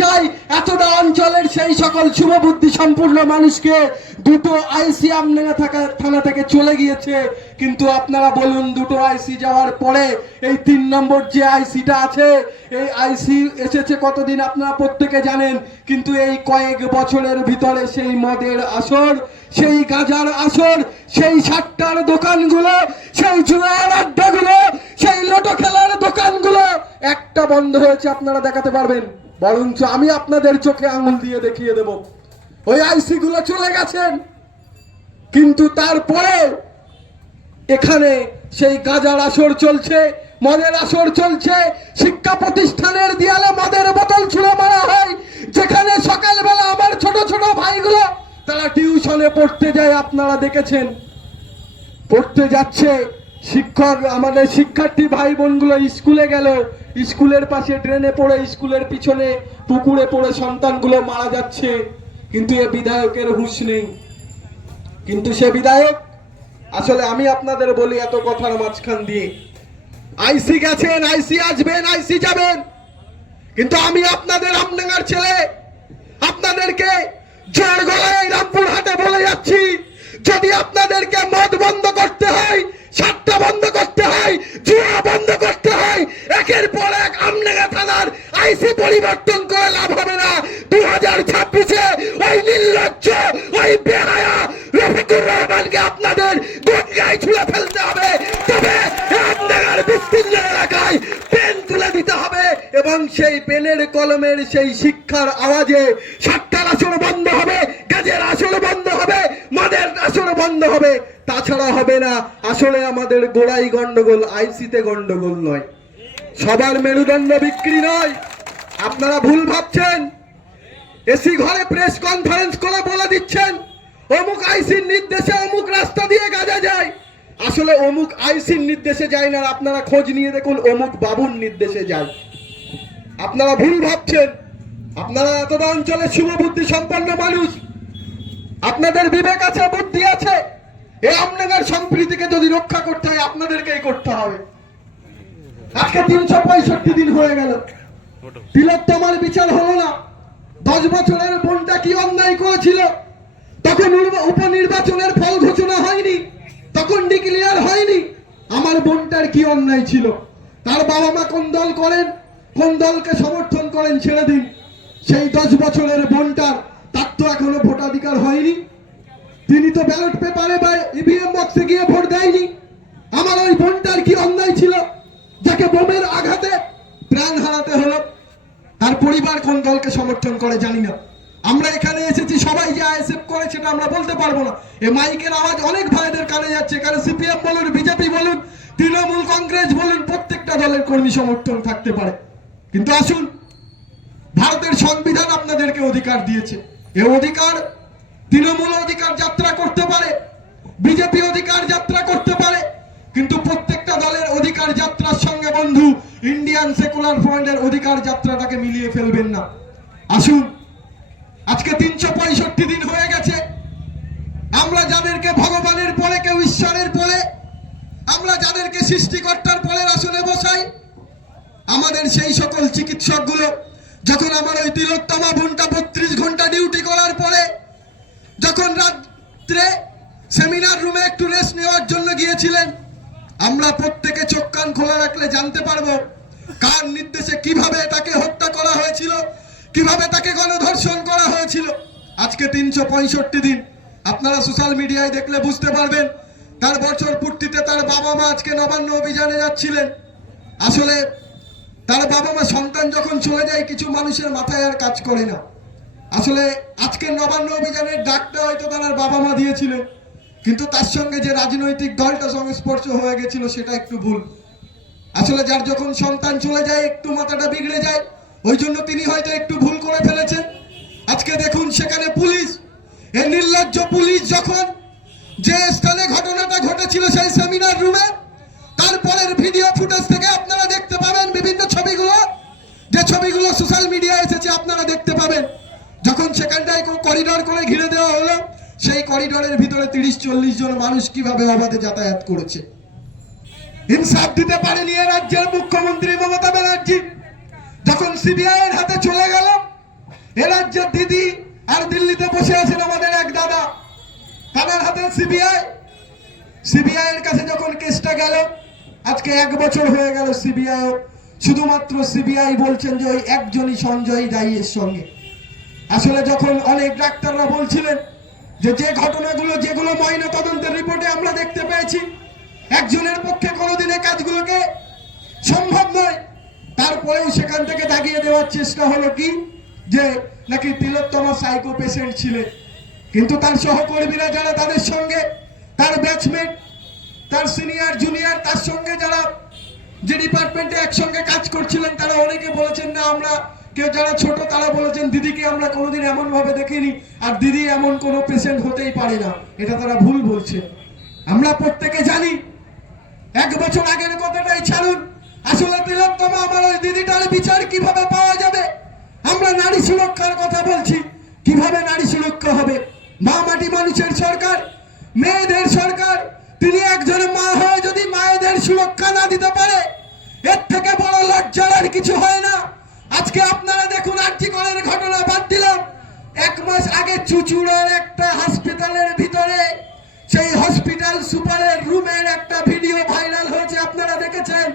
চাই এতটা অঞ্চলের সেই সকল শুভবুদ্ধি সম্পূর্ণ মানুষকে দুটো আইসি আমডাঙ্গা থানা থেকে চলে গিয়েছে, কিন্তু আপনারা বলুন দুটো আইসি যাওয়ার পরে এই 3 নম্বর যে আইসিটা আছে, এই আইসি এসেছে কতদিন আপনারা প্রত্যেকে জানেন, কিন্তু এই কয়েক বছরের ভিতরে সেই মদের আসর, সেই গাঁজার আসর, সেই সাট্টার দোকানগুলো, সেই জুয়ার আড্ডাগুলো, সেই লোটো খেলার দোকানগুলো একটা বন্ধ হয়েছে আপনারা দেখাতে পারবেন? বরঞ্চ আমি আপনাদের চোখে আঙুল দিয়ে দেখিয়ে দেব, ওই আইসি গুলো চলে গেছেন, কিন্তু তারপরে এখানে সেই গাঁজার আসর চলছে, মদের আসর চলছে, শিক্ষা প্রতিষ্ঠানের দেয়ালে মদের বোতল ছুঁড়ে মারা হয়, যেখানে সকালবেলা আমার ছোট ছোট ভাইগুলো তারা টিউশনে পড়তে যায়, আপনারা দেখেছেন পড়তে যাচ্ছে, শিক্ষক আমাদের শিক্ষার্থী ভাই বোনগুলো স্কুলে গেল, স্কুলের পাশে ড্রেনে পড়ে, স্কুলের পিছনে পুকুরে পড়ে সন্তানগুলো মারা যাচ্ছে, কিন্তু এ বিধায়কের হুঁশ নেই। কিন্তু সে বিধায়ক আসলে আমি আপনাদের বলি এত কথার মাঝখান দিয়ে, আইসি গেছেন, আইসি আসবেন, আইসি যাবেন, কিন্তু আমি আপনাদের আমডাঙ্গার ছেলে আপনাদেরকে জোর গলায় রামপুর হাটে বলে যাচ্ছি, যদি আপনাদেরকে মদ বন্ধ করতে হয়, সাতটা বন্ধ করতে হয়, জুয়া বন্ধ করতে হয়, একের পর এক আমডাঙ্গা থানার আইসি পরিবর্তন করে লাভ হবে না। 2026-এ ওই নির্লজ্জ, ওই বেহায়া রফিকুর রহমানকে আপনাদের গঙ্গায় ছুঁড়ে ফেলতে হবে, তবে আমডাঙ্গার বিস্তীর্ণ এলাকায় পেন তুলে দিতে হবে, এবং সেই পেনের কলমের সেই শিক্ষার আওয়াজে সাতটার আসর বন্ধ হবে, গাজের আসর বন্ধ হবে, মদের আসর বন্ধ হবে, তাছাড়া হবে না। আসলে আমাদের গোড়াই গন্ডগোল, আইসিতে গন্ডগোল নয়, সবার মেরুদণ্ড বিক্রি নয়। আপনারা ভুল ভাবছেন, এসি ঘরে প্রেস কনফারেন্স করে বলে দিচ্ছেন অমুক আইসির নির্দেশে অমুক রাস্তা দিয়ে গাজা যায়, আসলে অমুক আইসির নির্দেশে যায় না, আপনারা খোঁজ নিয়ে দেখুন অমুক বাবুর নির্দেশে যায়। আপনারা ভুল ভাবছেন, আপনারা এতটা অঞ্চলের শুভবুদ্ধি সম্পন্ন মানুষ, আপনাদের বিবেক আছে, বুদ্ধি আছে, এই আমডাঙ্গার সম্প্রীতিকে যদি রক্ষা করতে হয় আপনাদেরকেই করতে হবে। আজকে 365 দিন হয়ে গেল, তিলোত্তমার বিচার হলো না। 10 বছরের বোনটা কি অন্যায় করেছিল, তখন উপনির্বাচনের ফল ঘোষণা হয়নি, তখন ডিক্লিয়ার হয়নি, আমার বোনটার কি অন্যায় ছিল, তার বাবা মা কোন দল করেন, কোন দলকে সমর্থন করেন ছেড়ে দিন, সেই 10 বছরের বোনটার তার তো এখনো ভোটাধিকার হয়নি, তিনি তো ব্যালট পেপারে বা ইভিএম বক্সে গিয়ে ভোট দেয়নি। আমার ওই বোনটার কি অন্যায় ছিল, যাকে বোমের আঘাতে প্রাণ হারাতে হলো, তার পরিবার কোন দলকে সমর্থন করে জানি না। আমরা এখানে এসেছি সবাই যে আইএসএফ করে সেটা আমরা বলতে পারবো না, এই মাইকের আওয়াজ অনেক ভাইদের কানে যাচ্ছে, কারণ সিপিএম বলুন, বিজেপি বলুন, তৃণমূল কংগ্রেস বলুন, প্রত্যেকটা দলের কর্মী সমর্থন থাকতে পারে, কিন্তু আসুন, ভারতের সংবিধান আপনাদেরকে অধিকার দিয়েছে, এই অধিকার তৃণমূল অধিকার যাত্রা করতে পারে, বিজেপি অধিকার যাত্রা করতে পারে, কিন্তু প্রত্যেকটা দলের অধিকার যাত্রার সঙ্গে বন্ধু ইন্ডিয়ান সেকুলার ফ্রন্টের অধিকার যাত্রাটাকে মিলিয়ে ফেলবেন না। আসুন, আজকে 365 দিন হয়ে গেছে, আমরা যাদেরকে ভগবানের পরে, কেউ ঈশ্বরের পরে, আমরা যাদেরকে সৃষ্টিকর্তার পরের আসনে বসাই, আমাদের সেই সকল চিকিৎসকগুলো যখন আমার ওই তিলোত্তমা বোনটা 32 ঘন্টা ডিউটি করার পরে যখন রাত্রে সেমিনার রুমে একটু রেস্ট নেওয়ার জন্য গিয়েছিলেন, আমরা প্রত্যেকে চোখ কান খোলা রাখলে জানতে পারবো কার নির্দেশে কিভাবে তাকে হত্যা করা হয়েছিল, কিভাবে তাকে গণধর্ষণ করা হয়েছিল। আজকে 365 দিন আপনারা সোশ্যাল মিডিয়ায় দেখলে বুঝতে পারবেন, তার বছর পূর্তিতে তার বাবা মা আজকে নবান্ন অভিযানে যাচ্ছিলেন। আসলে তার বাবা মা, সন্তান যখন চলে যায় কিছু মানুষের মাথায় আর কাজ করে না, আসলে আজকের নবান্ন অভিযানের ডাকটা হয়তো তার বাবা মা দিয়েছিলেন, কিন্তু তার সঙ্গে যে রাজনৈতিক দলটা সংস্পর্শ হয়ে গেছিল সেটা একটু ভুল। আসলে যার যখন সন্তান চলে যায় একটু মাথাটা বিগড়ে যায়, ওই জন্য তিনি হয়তো একটু ভুল করে ফেলেছেন। আজকে দেখুন সেখানে পুলিশ, এই নির্লজ্জ পুলিশ যখন যে স্থানে ঘটনাটা ঘটেছিল সেই সেমিনার রুমে, তারপরের ভিডিও ফুটেজ থেকে আপনারা দেখতে পাবেন বিভিন্ন ছবিগুলো, যে ছবিগুলো সোশ্যাল মিডিয়ায় এসেছে আপনারা দেখতে পাবেন, যখন সেখানটায় করিডোর করে ঘিরে দেওয়া হলো, সেই করিডোরের ভিতরে 30-40 জন মানুষ কিভাবে অবাধে যাতায়াত করেছে। ইনসাফ দিতে পারেনি রাজ্যের মুখ্যমন্ত্রী মমতা ব্যানার্জি, যখন সিবিআই এর হাতে চলে গেল এ রাজ্যের দিদি আর দিল্লিতে বসে আছেন আমাদের এক দাদা, তাদের হাতে সিবিআই এর কাছে যখন কেসটা গেল, আজকে 1 বছর হয়ে গেল, সিবিআই শুধুমাত্র সিবিআই বলছেন যে ওই একজনই সঞ্জয় রায়ের সঙ্গে। আসলে যখন অনেক ডাক্তাররা বলছিলেন যে ঘটনাগুলো যেগুলো ময়না তদন্তের রিপোর্টে আমরা দেখতে পেয়েছি, একজনের পক্ষে কোনোদিনে কাজগুলোকে সম্ভব নয়, তারপরেও সেখান থেকে দাগিয়ে দেওয়ার চেষ্টা হলো কি যে নাকি তিলোত্তমা সাইকো পেশেন্ট ছিলেন। কিন্তু তার সহকর্মীরা যারা তাদের সঙ্গে, তার ব্যাচমেট, তার সিনিয়র জুনিয়র, তার সঙ্গে যারা যে ডিপার্টমেন্টে একসঙ্গে কাজ করছিলেন, তারা অনেকে বলেছেন না, আমরা কেউ যারা ছোট তারা বলেছেন দিদিকে আমরা কোনোদিন এমন ভাবে দেখিনি, আর দিদি এমন কোনো পেশেন্ট হতেই পারে না, এটা তারা ভুল বলছে। আমরা প্রত্যেকে জানি, 1 বছর আগের কথাটাই ছাড়ুন, আসলে তিলোত্তমা আমার ওই দিদিটার বিচার কিভাবে পাওয়া যাবে? আমরা নারী সুরক্ষার কথা বলছি, কিভাবে নারী সুরক্ষা হবে? মা মাটি মানুষের সরকার, মেয়েদের সরকার, তিনি একজন মা হয়ে যদি মায়েদের সুরক্ষা না দিতে পারে, এর থেকে বড় লজ্জার আর কিছু হয় না। আজকে আপনারা দেখুন, আর্জিকরের ঘটনা বাদ দিলাম, 1 মাস আগে চুচুড়ার একটা হসপিটালের ভিতরে সেই হসপিটাল সুপারের রুমের একটা ভিডিও ভাইরাল হয়েছে, আপনারা দেখেছেন,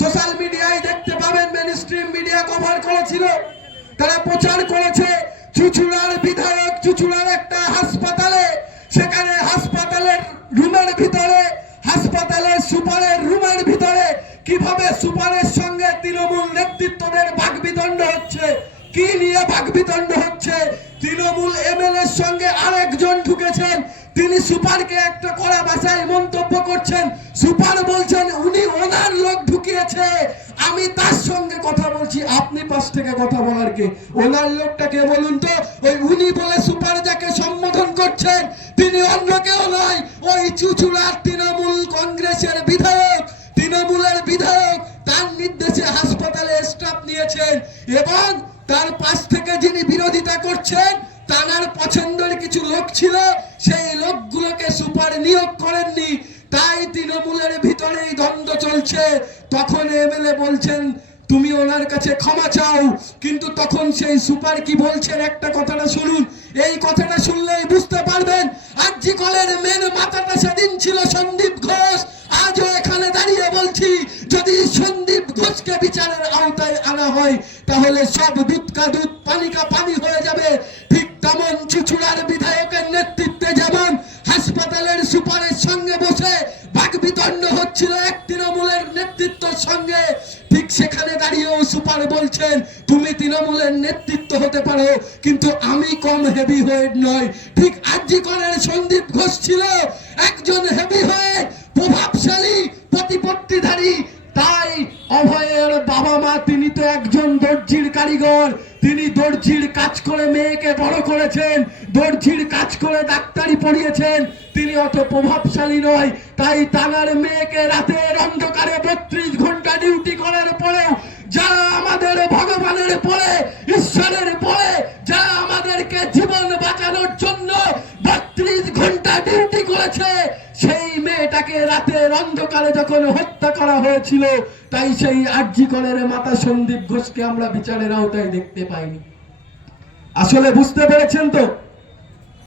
সোশ্যাল মিডিয়ায় দেখতে পাবেন, মেইনস্ট্রিম মিডিয়া কভার করেছিল, তারা প্রচার করেছে। চুচুড়ার বিধায়ক চুচুড়ার একটা হাসপাতালে, সেখানে হাসপাতালের রুমের ভিতরে, হাসপাতালের সুপারের রুমের ভিতরে কিভাবে সুপারের সঙ্গে তৃণমূল নেতৃত্বদের বাকবিতণ্ড হচ্ছে। কি নিয়ে বাকবিতণ্ড হচ্ছে? তৃণমূল এমএলএর সঙ্গে আরেকজন ঢুকেছেন, তিনি সুপারকে একটা কড়া ভাষায় মন্তব্য করছেন, সুপার বলছেন উনি ওনার লোক ঢুকিয়েছে, আমি তার সঙ্গে কথা বলছি, আপনি পাশ থেকে কথা বলার কে? ওনার লোকটাকে বলুন তো। ওই উনি বলে সুপার যাকে সম্বোধন করছেন তিনি অন্য কেউ নয়, ওই চুচুড়ার তৃণমূল কংগ্রেসের বিধায়ক, তৃণমূলের বিধায়ক, তার নির্দেশে হাসপাতালে স্টাফ নিয়েছেন, এবং তার পাশ থেকে যিনি বিরোধিতা করছেন তার পছন্দের কিছু লোক ছিল, সেই লোকগুলোকে সুপার নিয়োগ করেননি, তাই তৃণমূলের ভিতরেই দ্বন্দ্ব চলছে। তখন এমএলএ বলছেন তুমি ওনার কাছে ক্ষমা চাও, কিন্তু তখন সেই সুপার কি বলছেন একটা কথাটা শুনুন, এই কথাটা শুনলেই বুঝতে পারবেন। আর্জিকরের মেন মাথাটা সেদিন ছিল সন্দীপ ঘোষ, আজও এখানে দাঁড়িয়ে বলছি, যদি সন্দীপ ঘোষকে বিচারের আওতায় আনা হয় তাহলে সব দুধ কা দুধ পানি কা পানি হয়ে যাবে। ঠিক তেমন চুচুড়ার বিধায়কের নেতৃত্বে যেমন হাসপাতালের সুপারের সঙ্গে বসে বাকবিতণ্ড হচ্ছিল এক তৃণমূলের নেতৃত্বের সঙ্গে, ঠিক সেখানে দাঁড়িয়েও সুপার বলছেন তুমি তৃণমূলের নেতৃত্ব হতে পারো, কিন্তু আমি কম হেভি ওয়েট নয়। ঠিক আর্জিকরের সন্দীপ ঘোষ ছিল একজন হেভি ওয়েট, প্রভাবশালী, প্রতিপত্তিধারী, তাই অভয়ের বাবা মা তিনি তো একজন দর্জির কারিগর, তিনি দর্জির কাজ করে মেয়েকে বড় করেছেন, দর্জির কাজ করে ডাক্তারি পড়িয়েছেন, তিনি অত প্রভাবশালী নয়, তাই তানার মেয়েকে রাতের অন্ধকারে 32 ঘন্টা ডিউটি করার পরেও যারা আমাদের ভগবানের পরে, ঈশ্বরের পরে, যারা আমাদেরকে জীবন বাঁচানোর জন্য 32 ঘন্টা ডিউটি করেছে, সেই মেয়েটাকে রাতের অন্ধকারে যখন হত্যা করা হয়েছিল, তাই সেই আর্জিকরের মাতা সন্দীপ ঘোষকে আমরা বিচারের আওতায় দেখতে পাইনি। আসলে বুঝতে পেরেছেন তো?